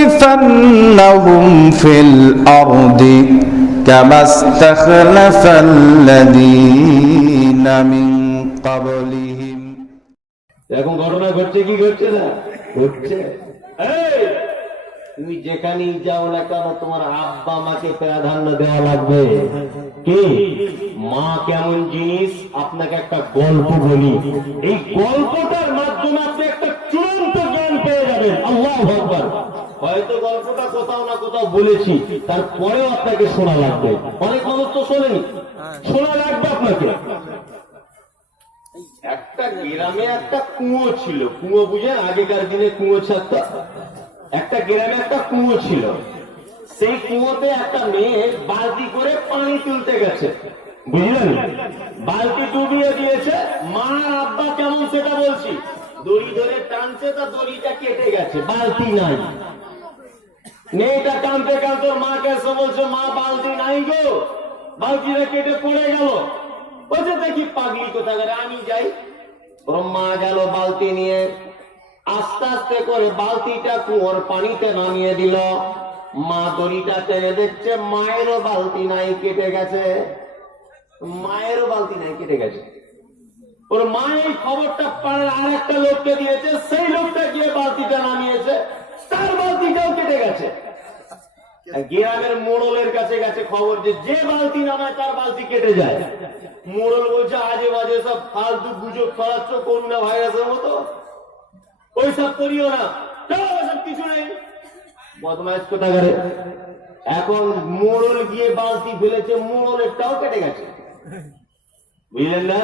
ليستخلفنهم في الأرض كما استخلف الذين من قبلهم এখন ঘটনা ঘটছে কি ঘটছে না ঘটছে এই, তুমি যেখানেই যাও না কেন তোমার আব্বা মাকে প্রাধান্য দেওয়া লাগবে কি মা কেমন জিনিস আপনাকে একটা গল্প বলি এই গল্পটার মাধ্যমে আপনি একটা হয়তো গল্পটা কোথাও না কোথাও বলেছি, তারপরেও আপনাকে শোনা লাগবে। অনেক মানুষ তো শোনেনি। শোনা লাগবে আপনাকে। একটা গ্রামে একটা কুয়ো ছিল। কুয়ো বুঝেন, আগেকার দিনে কুয়ো ছাড়তা একটা গ্রামে একটা কুয়ো ছিল। সেই কুয়োতে একটা মেয়ে বালতি করে পানি তুলতে গেছে। বুঝলেন? বালতি ডুবিয়ে দিয়েছে। মা আব্বা কেমন সেটা বলছি। দড়ি ধরে টানছে, তা দড়িটা কেটে গেছে, বালতি নাই। মেয়েটা কানতে কানতে ওর মাকে বলছে, মা, বালতি নাই গো। বালতিটা কেটে পড়ে গেল। বলছে, দেখি পাগলি কোথা করে আমি যাই। ওর মা গেল বালতি নিয়ে। আস্তে আস্তে করে বালতিটা কুয়োর পানিতে নামিয়ে দিল। মা দড়িটা টেনে দেখছে, মায়েরও বালতি নাই, কেটে গেছে। মায়েরও বালতি নাই, কেটে গেছে। ওর মা এই খবরটা পাড়ার আর একটা লোককে দিয়েছে, সেই লোকটা গিয়ে বালতিটা নামিয়েছে, তার বালতিটাও কেটে গেছে। গ্রামের মোড়লের কাছে গেছে খবর যে যে বালতি নামায় তার বালতি কেটে যায়। মোড়ল বলছে, আজে বাজে সব ফালতু গুজব ছড়াচ্ছ, করোনা ভাইরাসের মতো। ওইসব করিও না। ওসব কিছু নেই। বদমাইশ কোথাকারে? এখন মোড়ল গিয়ে বালতি ফেলেছে, মোড়লেরটাও কেটে গেছে। বুঝলেন না?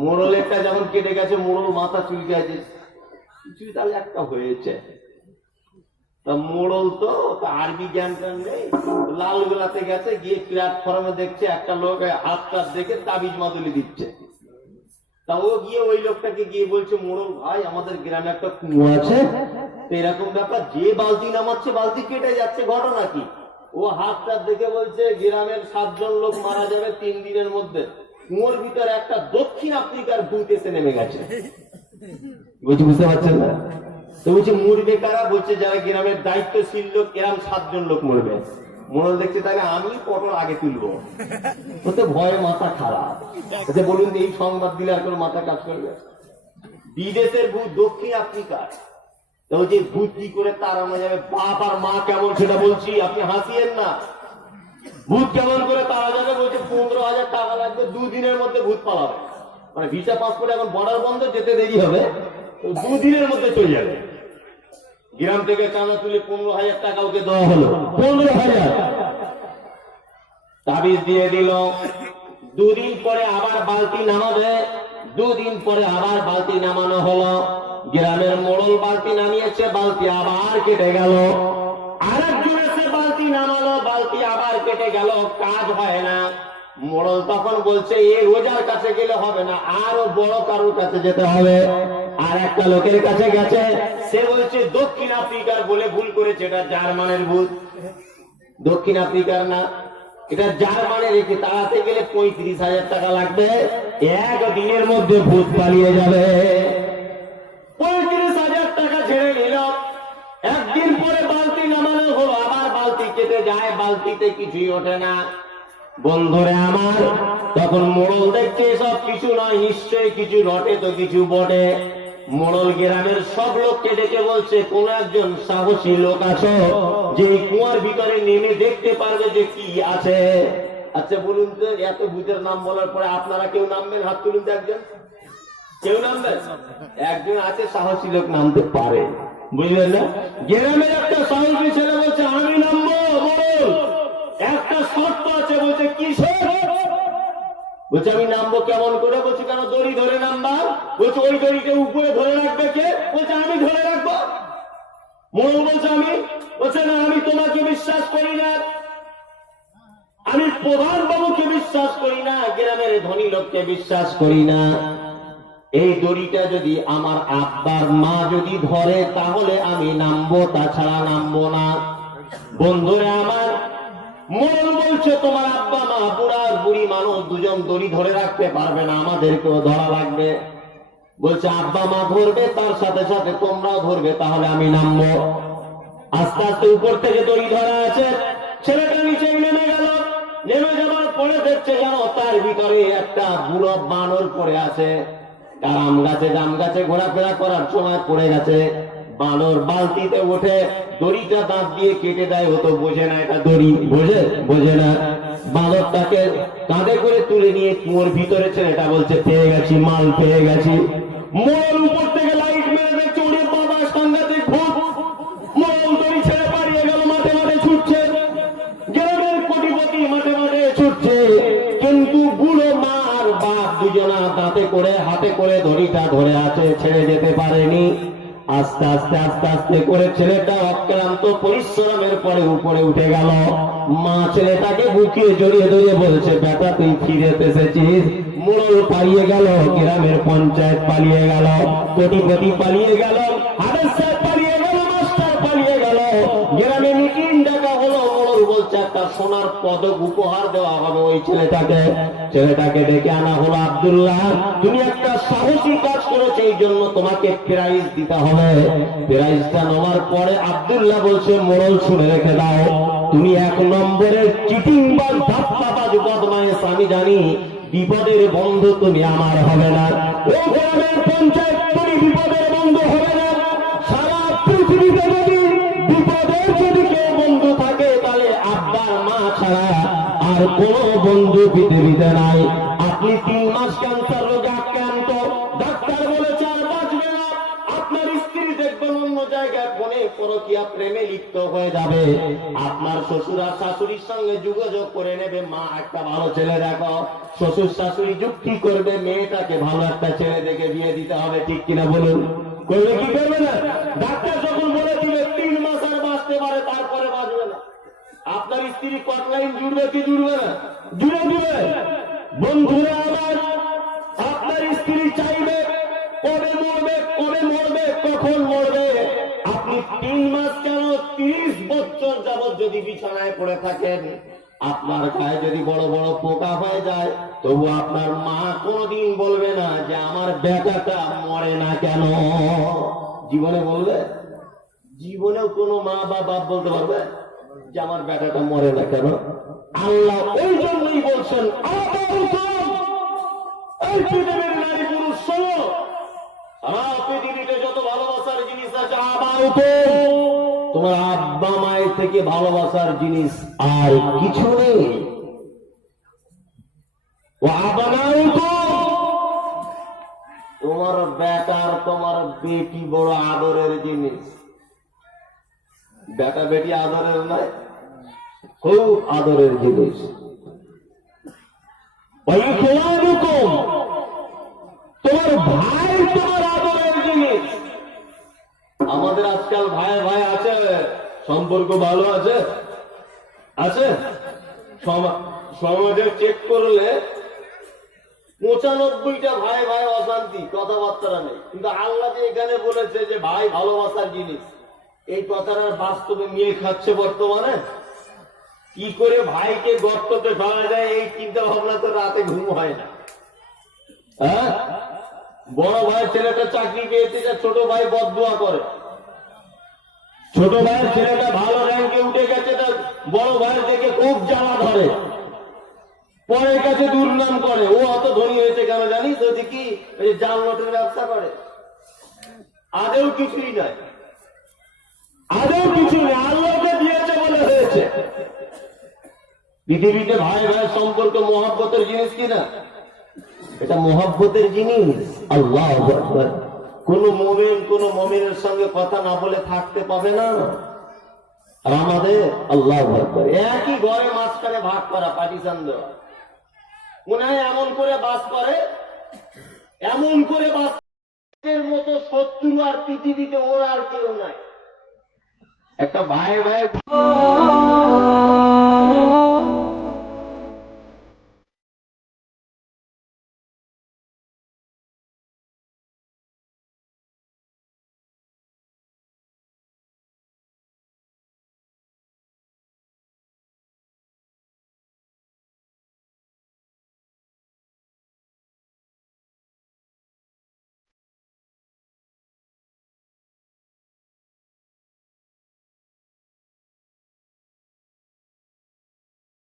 মোড়লেরটা যখন কেটে গেছে, মোড়ল মাথা চুলকে আছে কিছুই তাহলে একটা হয়েছে। তা মোড়ল তা আরবি জ্ঞান টান নেই। লালগোলাতে গেছে, গিয়ে প্ল্যাটফর্মে দেখছে, একটা লোক হাতটা দেখে তাবিজ মাদুলি দিচ্ছে। তা ও গিয়ে ওই লোকটাকে গিয়ে বলছে, মোড়ল ভাই, আমাদের গ্রামে একটা কুয়ো আছে। এরকম ব্যাপার, যে বালতি নামাচ্ছে, বালতি কেটে যাচ্ছে, ঘটনা কি? ও হাতটা দেখে বলছে, গ্রামের সাতজন লোক মারা যাবে তিন দিনের মধ্যে। কুয়োর ভিতরে একটা দক্ষিণ আফ্রিকার ভূত এসে নেমে গেছে। বলছি বুঝতে পারছেন না? তো বলছে মরবে কারা? বলছে যারা গ্রামের দায়িত্বশীল লোক এরম সাতজন লোক মরবে। মনে দেখছে তাহলে আমি পটল আগে তুলবো। ওতে ভয়ে মাথা খারাপ। আচ্ছা বলুন এই সংবাদ দিলে আর কোনো মাথা কাজ করবে? বিদেশের ভূত দক্ষিণ আফ্রিকার। তো যে ভূত কি করে তাড়ানো যাবে? বাপ আর মা কেমন সেটা বলছি আপনি হাসিয়েন না। ভূত কেমন করে মধ্যে ভূত পালাবে। মানে ভিসা পাসপোর্ট এখন বর্ডার বন্ধ, যেতে দেরি হবে দুদিনের মধ্যে চলে যাবে। গ্রাম থেকে চাঁদা তুলে পনেরো হাজার টাকা ওকে দেওয়া হলো। পনেরো হাজার। তাবিজ দিয়ে দিল। দুদিন পরে আবার বালতি নামাবে। দুদিন পরে আবার বালতি নামানো হলো। গ্রামের মোড়ল বালতি নামিয়েছে, বালতি আবার কেটে গেল। আরেকজন এসে বালতি নামালো, বালতি আবার কেটে গেল। কাজ হয় না। তখন বলছে এই কাছে গেলে হবে না, আরও বড় কারোর কাছে যেতে হবে। আর একটা লোকের কাছে গেছে, সে বলছে, দক্ষিণ আফ্রিকার বলে ভুল করেছে, এটা জার্মানের ভুল। দক্ষিণ আফ্রিকার না, এটা জার্মানে রেখে তাড়াতে গেলে পঁয়ত্রিশ হাজার টাকা লাগবে এক দিনের মধ্যে ভূত পালিয়ে যাবে। পঁয়ত্রিশ হাজার টাকা ছেড়ে নিল। একদিন পরে বালতি নামানো হলো, আবার বালতি কেটে যায়, বালতিতে কিছুই ওঠে না। বন্ধুরে আমার, তখন মোড়ল দেখছে সব কিছু নয়, নিশ্চয়ই কিছু রটে তো কিছু বটে। মোড়ল গ্রামের সব লোককে ডেকে বলছে, কোন একজন সাহসী লোক আছো যে কুয়ার ভিতরে নেমে দেখতে পারবে যে কি আছে? আচ্ছা বলুন তো, এত ভূতের নাম বলার পরে আপনারা কেউ নামবেন? হাত তুলুন তো একজন। কেউ নামবেন? একজন আছে, সাহসী লোক নামতে পারে। বুঝলেন না? গ্রামের একটা সাহসী ছেলে বলছে, আমি নামবো, মোড়ল। একটা শর্ত আছে, বলছে কিসের বলছে, আমি নামবো কেমন করে? বলছে, কেন দড়ি ধরে নামবা? বলছে, ওই উপরে ধরে রাখবে কে? বলছে, আমি ধরে রাখব। মোড়ল বলছে, আমি? বলছে, না, আমি তোমাকে বিশ্বাস করি না। আমি প্রধান বাবুকে বিশ্বাস করি না, গ্রামের ধনী লোককে বিশ্বাস করি না। এই দড়িটা যদি আমার আব্বার মা যদি ধরে, তাহলে আমি নামবো, তাছাড়া নামবো না। বন্ধুরা, আমার মন বলছে, তোমার আব্বা মা, বুড়া বুড়ি মানুষ দুজন দড়ি ধরে রাখতে পারবে না, আমাদেরকেও ধরা লাগবে। বলছে, আব্বা মা ধরবে, তার সাথে সাথে তোমরাও ধরবে, তাহলে আমি নামবো। আস্তে আস্তে উপর থেকে দড়ি ধরা আছে। ছেলেটা নিচে নেমে গেল। নেমে যাওয়ার পরে দেখছে যেন তার ভিতরে একটা বুড়ো বানর পড়ে আছে। তার আম গাছে জাম গাছে ঘোরাফেরা করার সময় পড়ে গেছে। বানর বালতিতে ওঠে, দড়িটা দাঁত দিয়ে কেটে দেয়, ও তো বোঝে না এটা দড়ি। বোঝে? বোঝে না। বাঁদরটাকে কাঁধে করে তুলে নিয়ে কুয়োর ভিতরে ছেলেটা বলছে, পেয়ে গেছি, মাল পেয়ে গেছি। উপর থেকে লাইট মেরে বাবা দড়ি ছেড়ে গেল, মাঠে মাঠে ছুটছে। গ্রামের কোটিপতি মাঠে মাঠে ছুটছে। কিন্তু বুড়ো মা আর বাপ দুজনা দাঁতে করে, হাতে করে দড়িটা ধরে আছে, ছেড়ে যেতে পারেনি। আস্তে আস্তে আস্তে আস্তে করে ছেলেটা অক্লান্ত পরিশ্রমের পরে উপরে উঠে গেল। মা ছেলেটাকে বুকিয়ে জড়িয়ে ধরিয়ে বলছে, বেটা, তুই ফিরে এসেছিস। মোড়ল পালিয়ে গেল, গ্রামের পঞ্চায়েত পালিয়ে গেল, কোটিপতি পালিয়ে গেল হারের সোনার পদক উপহার দেওয়া হবে ওই ছেলেটাকে। ছেলেটাকে ডেকে আনা হলো আব্দুল্লাহ। তুমি একটা সাহসী কাজ করেছ, এই জন্য তোমাকে প্রাইজ দিতে হবে। প্রাইজটা নেওয়ার পরে আব্দুল্লাহ বলছে, মোড়ল শুনে রেখে দাও। তুমি এক নম্বরের চিটিং বা ধাপ্পাবাজ, বদমায়েশ, আমি জানি বিপদের বন্ধু তুমি, আমার হবে না। ও আর কোন বন্ধু পৃথিবীতে নাই। আপনি তিন মাস ক্যান্সার রোগে আক্রান্ত। ডাক্তার বলেছে আর বাঁচবে না আপনার স্ত্রী দেখবেন অন্য জায়গায় ফোনে পরকিয়া প্রেমে লিপ্ত হয়ে যাবে। আপনার শ্বশুর আর শাশুড়ির সঙ্গে যোগাযোগ করে নেবে। মা একটা ভালো ছেলে দেখো। শ্বশুর শাশুড়ি যুক্তি করবে, মেয়েটাকে ভালো একটা ছেলে দেখে বিয়ে দিতে হবে, ঠিক কিনা বলুন? করবে কি করবে না? ডাক্তার যখন দিলে তিন মাস আর বাঁচতে পারে, তারপরে বাঁচবে না। আপনার স্ত্রী কটলাইন জুড়বে কি জুড়বে না? জুড়ে দিবে বন্ধুরা আমার, আপনার স্ত্রী চাইবে কবে মরবে কবে মরবে, কখন মরবে? আপনি তিন মাস কেন তিরিশ বছর যাবৎ যদি বিছানায় পড়ে থাকেন, আপনার গায়ে যদি বড় বড় পোকা হয়ে যায়, তবু আপনার মা কোনোদিন বলবে না যে আমার বেটাটা মরে না কেন? জীবনে বলবে? জীবনেও কোনো মা বা বাপ বলতে পারবে? যে আমার বেটাটা মরে না কেন? আল্লাহ ওই জন্যই বলছেন তোমার আব্বা মায়ের থেকে ভালোবাসার জিনিস আর কিছু নেই। তোমার বেটার তোমার বেটি বড় আদরের জিনিস। বেটা বেটি আদরের নয় খুব আদরের জিনিস তোমার ভাই তোমার আদরের জিনিস। আমাদের আজকাল ভাই ভাই আছে, সম্পর্ক ভালো আছে আছে? সমাজে চেক করলে পঁচানব্বইটা ভাই ভাই অশান্তি, কথাবার্তা নেই। কিন্তু আল্লাহ এখানে বলেছে যে ভাই ভালোবাসার জিনিস এই কথাটার বাস্তবে নিয়ে খাচ্ছে বর্তমানে? কি করে ভাইকে গর্ততে ফেলা যায়, এই চিন্তা ভাবনা তো রাতে ঘুম হয় না। হ্যাঁ? বড় ভাই ছেলেটা চাকরি পেয়েছে, যা ছোট ভাই বদুয়া করে। ছোট ভাইয়ের ছেলেটা ভালো র্যাঙ্কে উঠে গেছে, তা বড় ভাইয়ের দেখে খুব জ্বালা ধরে। পরের কাছে দুর্নাম করে। ও অত ধনী হয়েছে কেন জানিস? ওই কি? ওই জাল নোটের ব্যবসা করে। আদেও কিছুই নাই। আদেও কিছু নেই দিয়েছে বলে হয়েছে। পৃথিবীতে ভাই ভাই সম্পর্ক মহাব্বতের জিনিস কিনা এটা মহাব্বতের জিনিস। আল্লাহ কোন মোমেন, কোন মোমেনের সঙ্গে কথা না বলে থাকতে পাবে না। আর আমাদের, আল্লাহ একই ঘরে মাঝখানে ভাগ করা, পার্টিশন দেওয়া। মনে হয় এমন করে বাস করে, এমন করে বাস মতো শত্রু আর পৃথিবীতে ওর আর কেউ নাই। একটা ভাই ভাই